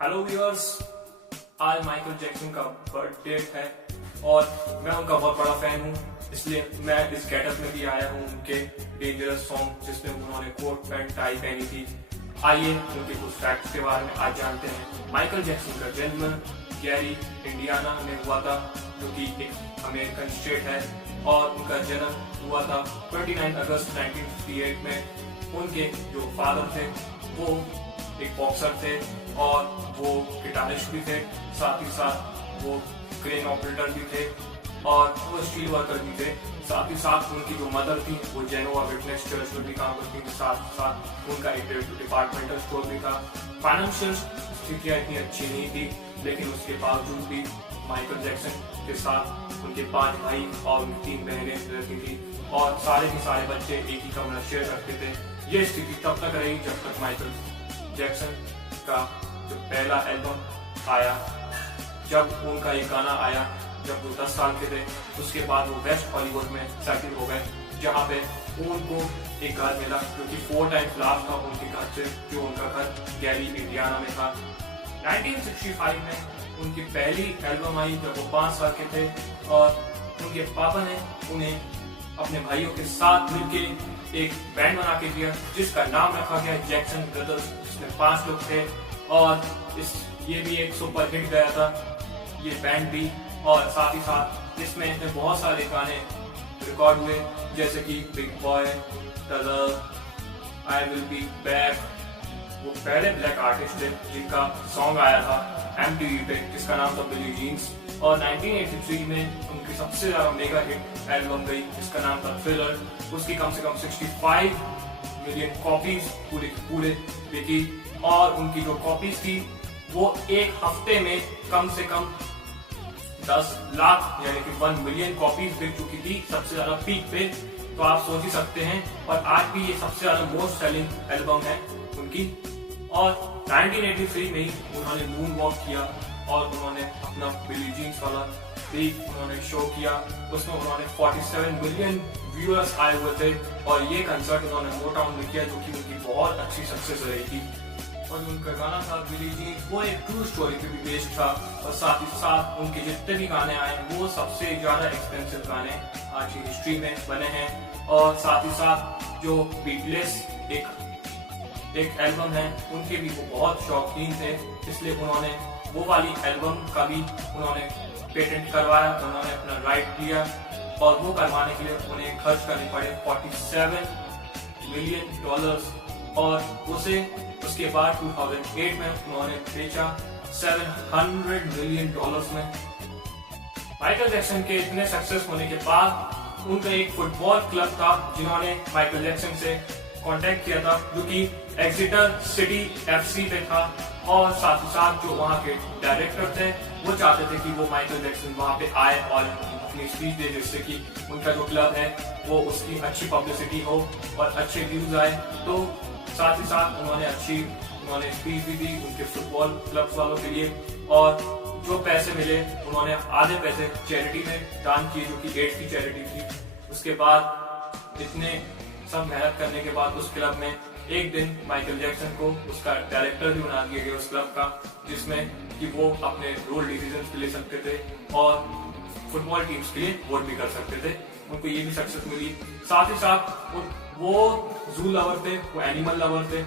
Hello viewers, आज Michael Jackson का birthday है और मैं उनका बहुत बड़ा फैन हूँ, इसलिए मैं इस गेटअप में भी आया हूँ उनके डेंजरस सॉन्ग जिसमें उन्होंने कोट पैंट टाई पहनी थी। आइए उनके कुछ फैक्ट्स के बारे में आज जानते हैं। माइकल जैक्सन का जन्म गैरी, इंडियाना में हुआ था, जो कि एक अमेरिकन स्टेट है, और उनका जन्म हुआ था 29 अगस्त 1958 में। उनके जो फादर थे वो एक बॉक्सर थे और वो गिटारिस्ट भी थे, साथ ही साथ वो क्रेन ऑपरेटर भी थे और वो स्टील वर्कर भी थे। साथ ही साथ उनकी जो मदर थी वो जेनोवा विटनेस चर्च में भी काम करती थी। साथ ही साथ उनका एक डिपार्टमेंटल स्टोर भी था। फाइनेंशियल स्थितियाँ इतनी अच्छी नहीं थी, लेकिन उसके बावजूद भी माइकल जैक्सन के साथ उनके 5 भाई और उनकी 3 बहनें रहती थी और सारे के सारे बच्चे एक ही कमरा शेयर करते थे। ये स्थिति तब तक रही जब तक माइकल जैक्सन का जो पहला एल्बम आया, जब उनका एक गाना आया जब वो 10 साल के थे। उसके बाद वो वेस्ट हॉलीवुड में सेटल हो गए, जहाँ पे उनको एक घर मिला जो कि 4 टाइम्स लार्ज था उनके घर से, जो उनका घर गैरी, इंडियाना में था। 1965 में उनकी पहली एल्बम आई जब वो 5 साल के थे और उनके पापा ने उन्हें अपने भाइयों के साथ मिलके एक बैंड बना के दिया जिसका नाम रखा गया जैक्सन ब्रदर्स, जिसमें 5 लोग थे और ये भी एक सुपर हिट गया था ये बैंड भी। और साथ ही साथ इसमें बहुत सारे गाने रिकॉर्ड हुए, जैसे कि big boy, I will be back. वो पहले ब्लैक आर्टिस्ट थे जिनका सॉन्ग आया था MTV पे, जिसका नाम था बिली जीन्स। और 1983 में उनकी सबसे ज्यादा मेगा हिट एल्बम गई जिसका नाम था थ्रिलर। उसकी कम से कम 65 मिलियन कॉपीज पूरे बिकी और उनकी जो कॉपीज थी वो एक हफ्ते में कम से कम 10 लाख यानी कि 1 मिलियन कॉपीज बिक चुकी थी, सबसे ज्यादा पीक पे। तो आप सोच ही सकते हैं, और आज भी ये सबसे ज्यादा मोस्ट सेलिंग एल्बम है उनकी। और 1983 में ही उन्होंने मून वॉक किया और उन्होंने अपना बिली जीन्स वाला भी उन्होंने शो किया। उसमें उन्होंने 47 मिलियन व्यूअर्स आए हुए थे और ये कंसर्ट उन्होंने मोटाउन में किया, जो कि उनकी बहुत अच्छी सक्सेस रही थी। और जो उनका गाना था बिली जीन्स, वो एक ट्रू स्टोरी पे भी बेस्ड था। और साथ ही साथ उनके जितने भी गाने आए वो सबसे ज्यादा एक्सपेंसिव गाने आज की हिस्ट्री में बने हैं। और साथ ही साथ जो बीटलेस एक एल्बम है, उनके भी वो बहुत शौकीन थे, इसलिए उन्होंने वो वाली एल्बम का भी उन्होंने पेटेंट करवाया, उन्होंने अपना राइट लिया और वो करवाने के लिए उन्हें खर्च करने पड़े $47 मिलियन और उसके बाद 2008 में उन्होंने बेचा $700 मिलियन में। माइकल जैक्सन के इतने सक्सेस होने के बाद उनका एक फुटबॉल क्लब था जिन्होंने माइकल जैक्सन से कांटेक्ट किया था, जो कि एक्सिटर सिटी FC पे था। और साथ ही साथ जो वहाँ के डायरेक्टर थे वो चाहते थे कि वो माइकल जैक्सन वहाँ पे आए और अपनी स्पीच दे, जिससे कि उनका जो क्लब है वो उसकी अच्छी पब्लिसिटी हो और अच्छे व्यूज आए। तो साथ ही साथ उन्होंने स्पीच भी दी उनके फुटबॉल क्लब वालों के लिए, और जो पैसे मिले उन्होंने आधे पैसे चैरिटी में दान किए, जो कि एड्स की चैरिटी थी। उसके बाद इतने सब मेहनत करने के बाद उस क्लब में एक दिन माइकल जैक्सन को उसका डायरेक्टर भी बना दिया गया उस क्लब का, जिसमें कि वो अपने रोल डिसीजंस ले सकते थे और फुटबॉल टीम्स के लिए वोट भी कर सकते थे। उनको ये भी सक्सेस मिली। साथ ही साथ वो जू लवर थे, वो एनिमल लवर थे।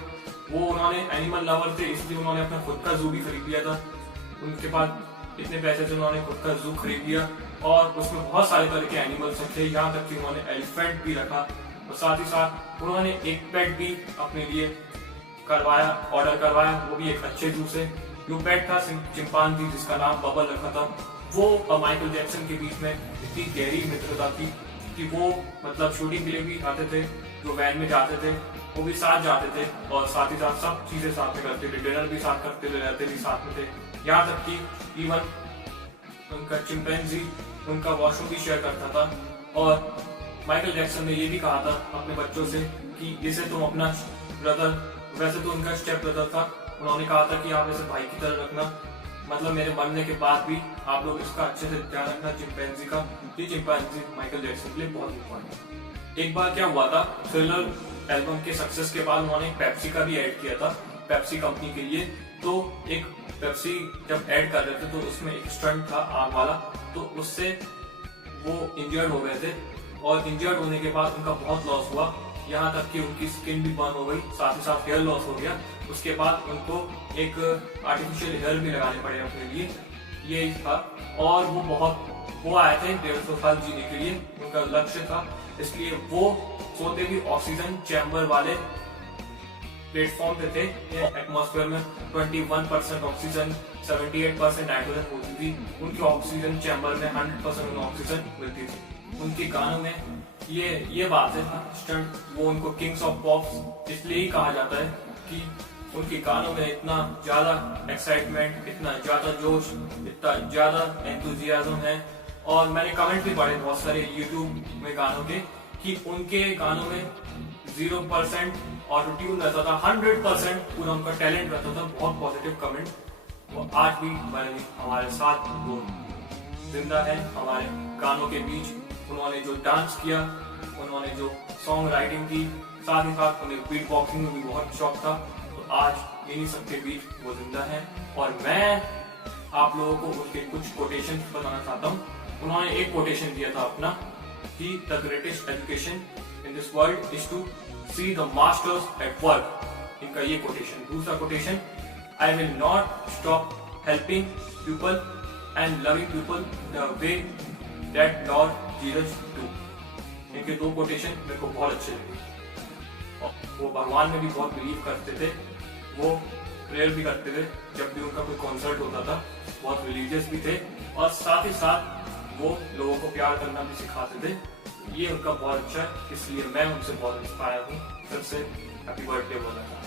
वो उन्होंने एनिमल लवर थे इसलिए उन्होंने अपना खुद का जू भी खरीद लिया था। उनके पास इतने पैसे से उन्होंने खुद का जू खरीद लिया और उसमें बहुत सारे तरह के एनिमल्स थे, यहाँ तक कि उन्होंने एलिफेंट भी रखा। और साथ ही साथ उन्होंने एक पेट भी अपने लिए ऑर्डर करवाया, वो भी एक अच्छे जू से। जो पेट था चिंपांजी, जिसका नाम बबल रखा था। वो और माइकल जैक्सन के बीच में इतनी गहरी मित्रता थी कि वो मतलब शूटिंग के लिए भी आते थे, जो वैन में जाते थे वो भी साथ जाते थे और साथ ही साथ सब चीजें साथ में करते थे, डिनर भी साथ करते थे, रहते भी साथ में थे। यहाँ तक कि इवन उनका चिंपैंजी उनका वॉशरूम भी शेयर करता था। और माइकल जैक्सन ने ये भी कहा था अपने बच्चों से कि इसे तुम अपना ब्रदर, वैसे तो उनका स्टेप ब्रदर था, उन्होंने कहा था कि आप इसे भाई की तरह रखना, मतलब मेरे मरने के बाद भी आप लोग इसका अच्छे से ध्यान रखना चिंपैंजी का। ये चिंपैंजी माइकल जैक्सन के लिए बहुत इंपॉर्टेंट है। एक बार क्या हुआ था, थ्रिलर एल्बम के सक्सेस के बाद उन्होंने पेप्सी का भी ऐड किया था, पेप्सी कंपनी के लिए। तो एक पेप्सी जब ऐड कर रहे थे तो उसमें एक स्टंट था आग वाला, तो उससे वो इंजर्ड हो गए थे और इंजर्ड होने के बाद उनका बहुत लॉस हुआ, यहाँ तक कि उनकी स्किन भी बर्न हो गई, साथ ही साथ हेयर लॉस हो गया। उसके बाद उनको एक आर्टिफिशियल हेयर भी लगाने पड़े अपने लिए, ये था। और वो आए थे 150 साल जीने के लिए, उनका लक्ष्य था, इसलिए वो सोते भी ऑक्सीजन चैम्बर वाले प्लेटफॉर्म पे थे। एटमॉस्फेयर में 21% ऑक्सीजन, 78% नाइट्रोजन होती थी, उनके ऑक्सीजन चैम्बर में 100% ऑक्सीजन मिलती थी। उनके गानों में ये बात है स्टंट, वो उनको किंग्स ऑफ पॉप इसलिए ही कहा जाता है कि उनके गानों में इतना ज्यादा एक्साइटमेंट, इतना ज्यादा जोश, इतना ज्यादा एंथुजियाज्म है। और मैंने कमेंट भी पढ़े बहुत सारे यूट्यूब में गानों के कि उनके गानों में 0% ऑटो ट्यून रहता था, 100% पूरा उनका टैलेंट रहता था। बहुत पॉजिटिव कमेंट। वो आज भी हमारे साथ वो जिंदा है हमारे गानों के बीच। उन्होंने जो डांस किया, उन्होंने जो सॉन्ग राइटिंग की, साथ ही साथ उन्हें बीट बॉक्सिंग में भी बहुत शौक था, तो आज इन्हीं सबके बीच वो जिंदा है। और मैं आप लोगों को उनके कुछ कोटेशन बताना चाहता हूँ। उन्होंने एक कोटेशन दिया था अपना कि the greatest education in this world is to see the masters at work. इनका ये कोटेशन। दूसरा quotation, I will not stop helping people and loving people the way that lord Jesus do. इनके दो quotation मेरे को बहुत अच्छे लगे। वो भगवान में भी बहुत बिलीव करते थे, वो प्रेयर भी करते थे जब भी उनका कोई कॉन्सर्ट होता था, बहुत रिलीजियस भी थे और साथ ही साथ वो लोगों को प्यार करना भी सिखाते थे। ये उनका बहुत अच्छा है, इसलिए मैं उनसे बहुत इंस्पायर हूँ। फिर से हैप्पी बर्थडे बोला था।